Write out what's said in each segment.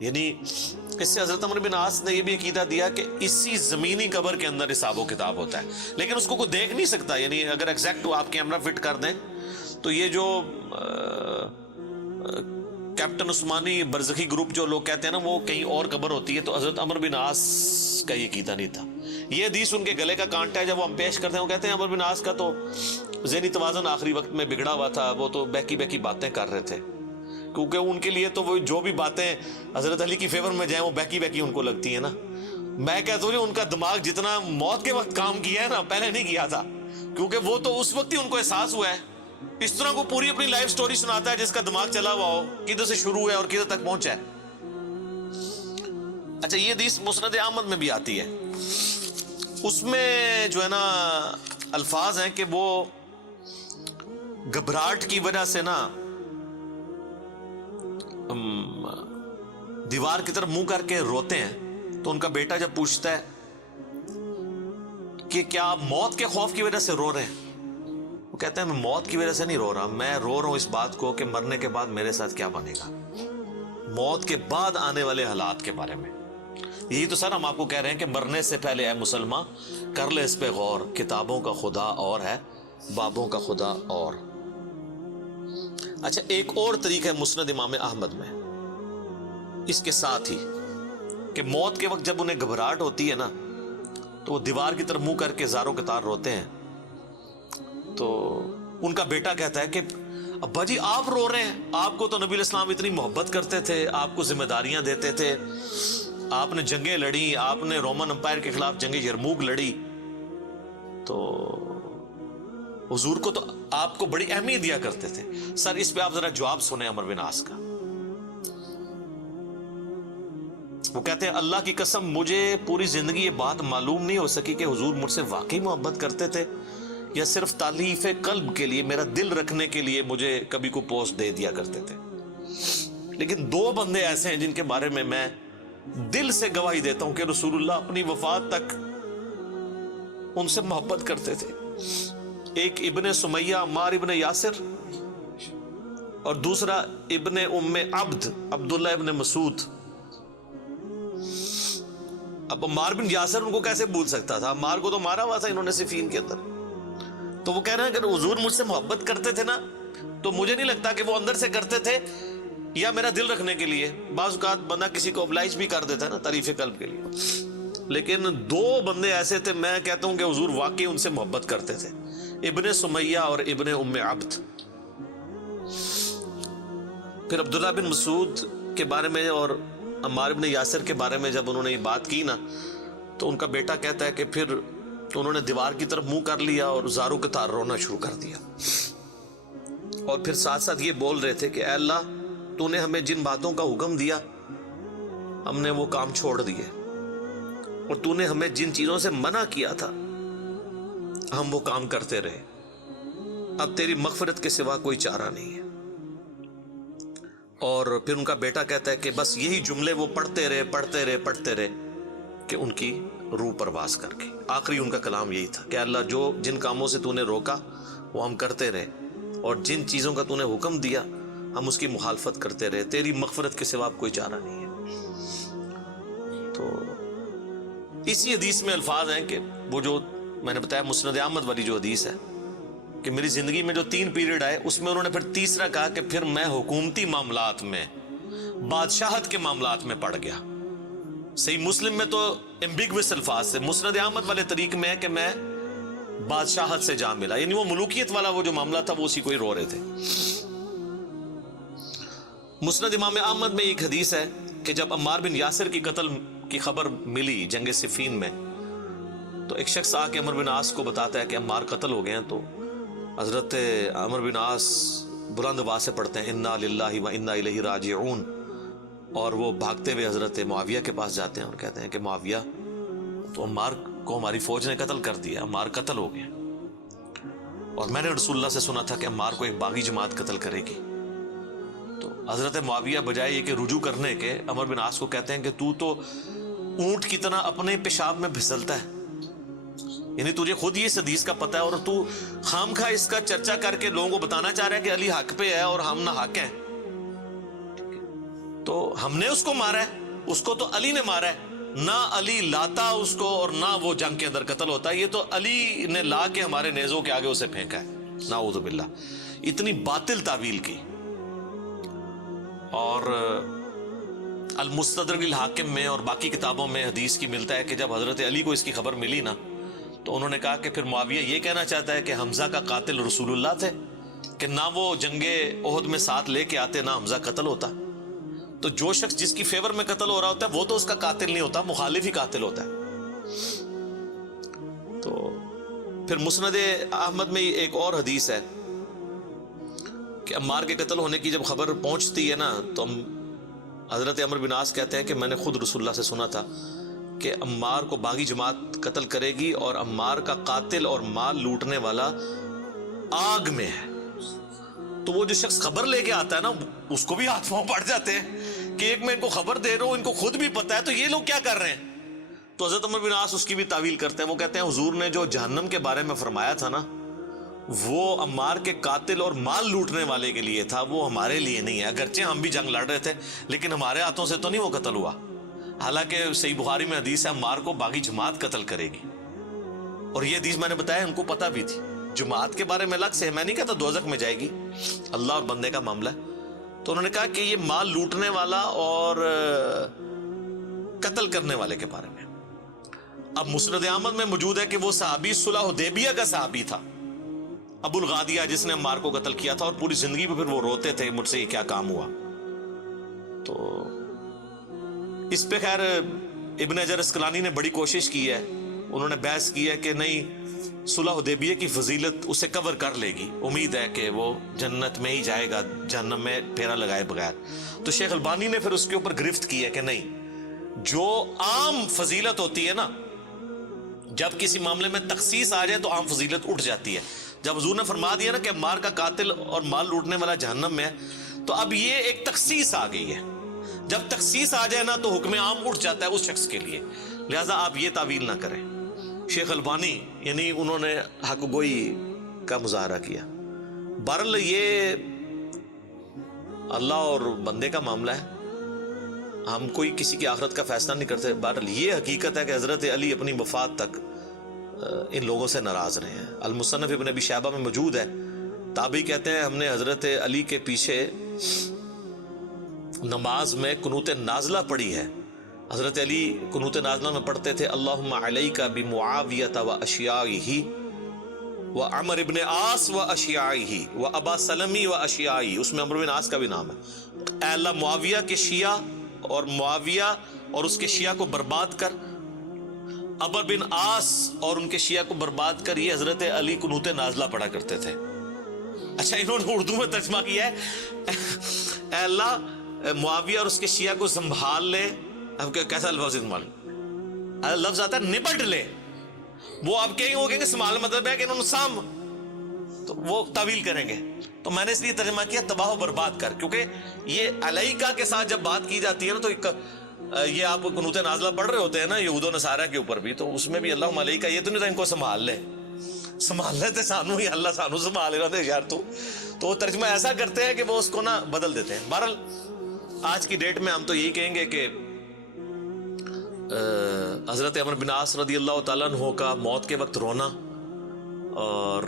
یعنی اس سے حضرت عمرو بن عاص نے یہ بھی عقیدہ دیا کہ اسی زمینی قبر کے اندر حساب و کتاب ہوتا ہے، لیکن اس کو کوئی دیکھ نہیں سکتا. یعنی اگر ایگزیکٹ آپ کیمرہ فٹ کر دیں تو یہ جو کیپٹن عثمانی برزخی گروپ جو لوگ کہتے ہیں نا وہ کہیں اور قبر ہوتی ہے، تو حضرت عمرو بن عاص کا یہ عقیدہ نہیں تھا. یہ حدیث ان کے گلے کا کانٹا ہے، جب وہ ہم پیش کرتے ہیں وہ کہتے ہیں عمرو بن عاص کا تو ذہنی توازن آخری وقت میں بگڑا ہوا تھا، وہ تو بہکی بہکی باتیں کر رہے تھے، کیونکہ ان کے لیے تو وہ جو بھی باتیں حضرت علی کی فیور میں جائیں وہ بہکی بہکی ان کو لگتی ہیں نا. میں کہتا ہوں ان کا دماغ جتنا موت کے وقت کام کیا ہے نا پہلے نہیں کیا تھا، کیونکہ وہ تو اس وقت ہی ان کو احساس ہوا ہے. اس طرح کو پوری اپنی لائف سٹوری سناتا ہے جس کا دماغ چلا ہوا ہو، کدھر سے شروع ہے اور کدھر تک پہنچا ہے. اچھا یہ حدیث مسند احمد میں بھی آتی ہے، اس میں جو ہے نا الفاظ ہیں کہ وہ گھبراہٹ کی وجہ سے نا دیوار کی طرف منہ کر کے روتے ہیں. تو ان کا بیٹا جب پوچھتا ہے کہ کیا آپ موت کے خوف کی وجہ سے رو رہے ہیں، وہ کہتے ہیں میں موت کی وجہ سے نہیں رو رہا، میں رو رہا ہوں اس بات کو کہ مرنے کے بعد میرے ساتھ کیا بنے گا، موت کے بعد آنے والے حالات کے بارے میں. یہی تو سر ہم آپ کو کہہ رہے ہیں کہ مرنے سے پہلے اے مسلمان کر لے اس پہ غور، کتابوں کا خدا اور ہے، بابوں کا خدا اور. اچھا ایک اور طریقہ ہے مسند امام احمد میں اس کے ساتھ ہی کہ موت کے وقت جب انہیں گھبراہٹ ہوتی ہے نا تو وہ دیوار کی طرف منہ کر کے زاروں قطار روتے ہیں. تو ان کا بیٹا کہتا ہے کہ ابا جی آپ رو رہے ہیں، آپ کو تو نبی علیہ السلام اتنی محبت کرتے تھے، آپ کو ذمہ داریاں دیتے تھے، آپ نے جنگیں لڑی، آپ نے رومن امپائر کے خلاف جنگ یرموک لڑی، تو حضور کو تو آپ کو بڑی اہمیت دیا کرتے تھے. سر اس پہ آپ ذرا جواب سنیں عمرو بن عاص کا. وہ کہتے ہیں اللہ کی قسم مجھے پوری زندگی یہ بات معلوم نہیں ہو سکی کہ حضور مجھ سے واقعی محبت کرتے تھے یا صرف تالیف قلب کے لیے، میرا دل رکھنے کے لیے مجھے کبھی کو پوسٹ دے دیا کرتے تھے. لیکن دو بندے ایسے ہیں جن کے بارے میں دل سے گواہی دیتا ہوں کہ رسول اللہ اپنی وفات تک ان سے محبت کرتے تھے. ایک ابن سمیہ عمار ابن یاسر اور دوسرا ابن ام عبد عبداللہ ابن مسعود. اب عمار بن یاسر ان کو کیسے بھول سکتا تھا، عمار کو تو مارا ہوا تھا انہوں نے صفین کے اندر. تو وہ کہہ رہے ہیں کہ حضور مجھ سے محبت کرتے تھے نا تو مجھے نہیں لگتا کہ وہ اندر سے کرتے تھے یا میرا دل رکھنے کے لیے. بعض اوقات بندہ کسی کو oblige بھی کر دیتا ہے نا تعریف قلب کے لیے، لیکن دو بندے ایسے تھے میں کہتا ہوں کہ حضور واقعی ان سے محبت کرتے تھے، ابن سمیہ اور ابن ام عبد. پھر عبداللہ بن مسعود کے بارے میں اور عمار بن یاسر کے بارے میں جب انہوں نے یہ بات کی نا تو ان کا بیٹا کہتا ہے کہ پھر تو انہوں نے دیوار کی طرف منہ کر لیا اور زاروں کے تار رونا شروع کر دیا، اور پھر ساتھ ساتھ یہ بول رہے تھے کہ اے اللہ تو نے ہمیں جن باتوں کا حکم دیا ہم نے وہ کام چھوڑ دیے، اور تو نے ہمیں جن چیزوں سے منع کیا تھا ہم وہ کام کرتے رہے، اب تیری مغفرت کے سوا کوئی چارہ نہیں ہے. اور پھر ان کا بیٹا کہتا ہے کہ بس یہی جملے وہ پڑھتے رہے کہ ان کی روح پرواز کر گئی. آخری ان کا کلام یہی تھا کہ اللہ جو جن کاموں سے تو نے روکا وہ ہم کرتے رہے، اور جن چیزوں کا تو نے حکم دیا ہم اس کی مخالفت کرتے رہے، تیری مغفرت کے سوا کوئی چارہ نہیں ہے. تو اسی حدیث میں الفاظ ہیں کہ وہ جو میں نے بتایا مسند احمد والی جو حدیث ہے کہ میری زندگی میں جو 3 پیریڈ آئے اس میں انہوں نے پھر تیسرا کہا کہ پھر میں حکومتی معاملات میں بادشاہت کے معاملات میں پڑ گیا. صحیح مسلم میں تو ایمبیگوس الفاظ سے، مسند احمد والے طریق میں ہے کہ میں بادشاہت سے جا ملا، یعنی وہ ملوکیت والا وہ جو معاملہ تھا وہ اسی کو ہی رو رہے تھے. مسند امام احمد میں ایک حدیث ہے کہ جب عمار بن یاسر کی قتل کی خبر ملی جنگ صفین میں تو ایک شخص آ کے عمرو بن عاص کو بتاتا ہے کہ عمار قتل ہو گئے ہیں. تو حضرت عمرو بن عاص بلند آواز سے پڑھتے ہیں انا للہ و انا الیہ راجعون، اور وہ بھاگتے ہوئے حضرت معاویہ کے پاس جاتے ہیں اور کہتے ہیں کہ معاویہ تو عمار کو ہماری فوج نے قتل کر دیا، عمار قتل ہو گئے، اور میں نے رسول اللہ سے سنا تھا کہ عمار کو ایک باغی جماعت قتل کرے گی. تو حضرت معاویہ بجائے یہ کہ رجوع کرنے کے عمرو بن عاص کو کہتے ہیں کہ تو اونٹ کی طرح اپنے پیشاب میں پھسلتا ہے، یعنی تجھے خود یہ اس حدیث کا پتہ ہے اور تو خام خواہ اس کا چرچا کر کے لوگوں کو بتانا چاہ رہا ہے کہ علی حق پہ ہے اور ہم نہ حق ہیں. تو ہم نے اس کو مارا ہے، اس کو تو علی نے مارا ہے، نہ علی لاتا اس کو اور نہ وہ جنگ کے اندر قتل ہوتا، یہ تو علی نے لا کے ہمارے نیزوں کے آگے اسے پھینکا ہے، نعوذ باللہ۔ اتنی باطل تعویل کی۔ اور المستدرک الحاکم میں اور باقی کتابوں میں حدیث کی ملتا ہے کہ جب حضرت علی کو اس کی خبر ملی نا تو انہوں نے کہا کہ پھر معاویہ یہ کہنا چاہتا ہے کہ حمزہ کا قاتل رسول اللہ تھے، کہ نہ وہ جنگ احد میں ساتھ لے کے آتے نہ حمزہ قتل ہوتا، تو جو شخص جس کی فیور میں قتل ہو رہا ہوتا ہے وہ تو اس کا قاتل نہیں ہوتا، مخالف ہی قاتل ہوتا ہے۔ تو پھر مسند احمد میں ایک اور حدیث ہے کہ عمار کے قتل ہونے کی جب خبر پہنچتی ہے نا تو حضرت عمرو بن عاص کہتے ہیں کہ میں نے خود رسول اللہ سے سنا تھا کہ عمار کو باغی جماعت قتل کرے گی اور عمار کا قاتل اور مال لوٹنے والا آگ میں ہے۔ تو وہ جو شخص خبر لے کے آتا ہے نا اس کو بھی ہاتھ پاؤں پڑ جاتے ہیں کہ ایک میں ان کو خبر دے رہا ہوں، ان کو خود بھی پتا ہے، تو یہ لوگ کیا کر رہے ہیں؟ تو حضرت عمرو بن عاص اس کی بھی تعویل کرتے ہیں، وہ کہتے ہیں حضور نے جو جہنم کے بارے میں فرمایا تھا نا وہ عمار کے قاتل اور مال لوٹنے والے کے لیے تھا، وہ ہمارے لیے نہیں ہے، اگرچہ ہم بھی جنگ لڑ رہے تھے لیکن ہمارے ہاتھوں سے تو نہیں وہ قتل ہوا۔ حالانکہ صحیح بخاری میں حدیث ہے عمار کو باغی جماعت قتل کرے گی، اور یہ حدیث میں نے بتایا ان کو پتہ بھی تھی۔ جماعت کے بارے میں الگ سے میں نہیں کہتا دوزخ میں جائے گی، اللہ اور بندے کا معاملہ ہے۔ تو انہوں نے کہا کہ یہ مال لوٹنے والا اور قتل کرنے والے کے بارے میں۔ اب مسند احمد میں موجود ہے کہ وہ صحابی صلح حدیبیہ کا صحابی تھا، ابو الغادیہ، جس نے عمار کو قتل کیا تھا، اور پوری زندگی پہ پھر وہ روتے تھے مجھ سے یہ کیا کام ہوا۔ تو اس پہ خیر ابن حجر اسقلانی نے بڑی کوشش کی ہے، انہوں نے بحث کی ہے کہ نہیں صلح حدیبیہ کی فضیلت اسے کور کر لے گی، امید ہے کہ وہ جنت میں ہی جائے گا جہنم میں پھیرا لگائے بغیر۔ تو شیخ البانی نے پھر اس کے اوپر گرفت کی ہے کہ نہیں، جو عام فضیلت ہوتی ہے نا جب کسی معاملے میں تخصیص آ جائے تو عام فضیلت اٹھ جاتی ہے۔ جب حضور نے فرما دیا نا کہ عمار کا قاتل اور مال لوٹنے والا جہنم میں ہے تو اب یہ ایک تخصیص آ گئی ہے، جب تخصیص آ جائے نا تو حکم عام اٹھ جاتا ہے اس شخص کے لیے، لہذا آپ یہ تعویل نہ کریں۔ شیخ البانی یعنی انہوں نے حق گوئی کا مظاہرہ کیا۔ بہرحال یہ اللہ اور بندے کا معاملہ ہے، ہم کوئی کسی کی آخرت کا فیصلہ نہیں کرتے۔ بہرحال یہ حقیقت ہے کہ حضرت علی اپنی وفات تک ان لوگوں سے ناراض رہے ہیں۔ المصنف ابن ابی شیبہ میں موجود ہے، تابعی کہتے ہیں ہم نے حضرت علی کے پیچھے نماز میں قنوت نازلہ پڑھی ہے۔ حضرت علی قنوت نازلہ میں پڑھتے تھے اللہم علیک بمعاویۃ و اشیائہ و عمر ابن عاص و اشیائہ و ابا سلمی و اشیائہ، اس میں عمر بن عاص کا بھی نام ہے۔ اے اللہ معاویہ کے شیعہ اور معاویہ اور اس کے شیعہ کو برباد کر، عمر بن عاص اور ان کے شیعہ کو برباد کر۔ یہ حضرت علی قنوت نازلہ پڑھا کرتے تھے۔ اچھا انہوں نے اردو میں ترجمہ کیا ہے اے اللہ معاویہ اور اس کے شیعہ کو سنبھال لے۔ اب کیسا لفظ استعمال، لفظ آتا ہے نپٹ لے، وہ اب کہیں گے سنبھال مطلب ہے کہ انہوں نے سام، تو وہ تعویل کریں گے۔ تو میں نے اس لیے ترجمہ کیا تباہ و برباد کر، کیونکہ یہ علیکہ کے ساتھ جب بات کی جاتی ہے نا تو یہ آپ قنوت نازلہ پڑھ رہے ہوتے ہیں نا یہود و نصارہ کے اوپر بھی، تو اس میں بھی اللہم علیکہ یہ تو نہیں تھا ان کو سنبھال لے، سنبھال لیتے سانو ہی اللہ سانو سنبھال رہا تھا یار۔ تو وہ ترجمہ ایسا کرتے ہیں کہ وہ اس کو نا بدل دیتے ہیں۔ بہرحال آج کی ڈیٹ میں ہم تو یہی کہیں گے کہ حضرت عمر بن عاص رضی اللہ تعالیٰ عنہ کا موت کے وقت رونا اور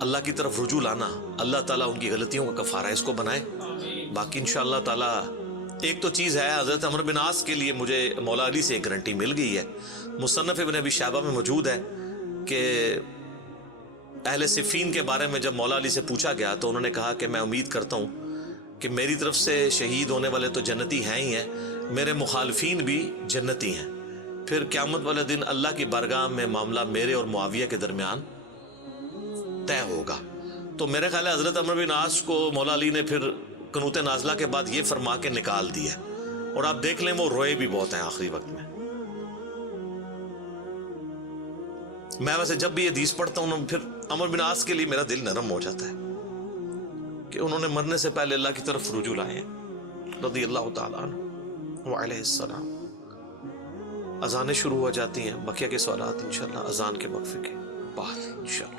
اللہ کی طرف رجوع لانا، اللہ تعالیٰ ان کی غلطیوں کا کفارہ اس کو بنائے۔ باقی انشاءاللہ تعالیٰ ایک تو چیز ہے، حضرت عمر بن عاص کے لیے مجھے مولا علی سے ایک گارنٹی مل گئی ہے، مصنف ابن ابی شیبہ میں موجود ہے کہ اہل صفین کے بارے میں جب مولا علی سے پوچھا گیا تو انہوں نے کہا کہ میں امید کرتا ہوں کہ میری طرف سے شہید ہونے والے تو جنتی ہیں ہی ہیں، میرے مخالفین بھی جنتی ہیں، پھر قیامت والے دن اللہ کی بارگاہ میں معاملہ میرے اور معاویہ کے درمیان طے ہوگا۔ تو میرے خیال ہے حضرت عمر بن عاص کو مولا علی نے پھر قنوت نازلہ کے بعد یہ فرما کے نکال دیا، اور آپ دیکھ لیں وہ روئے بھی بہت ہیں آخری وقت میں۔ میں ویسے جب بھی یہ حدیث پڑھتا ہوں پھر عمر بن عاص کے لیے میرا دل نرم ہو جاتا ہے کہ انہوں نے مرنے سے پہلے اللہ کی طرف رجوع لائے رضی اللہ تعالیٰ عنہ وعلیہ السلام۔ اذانیں شروع ہو جاتی ہیں، بقیہ کے سوالات انشاءاللہ اذان کے وقفے کے بعد انشاءاللہ۔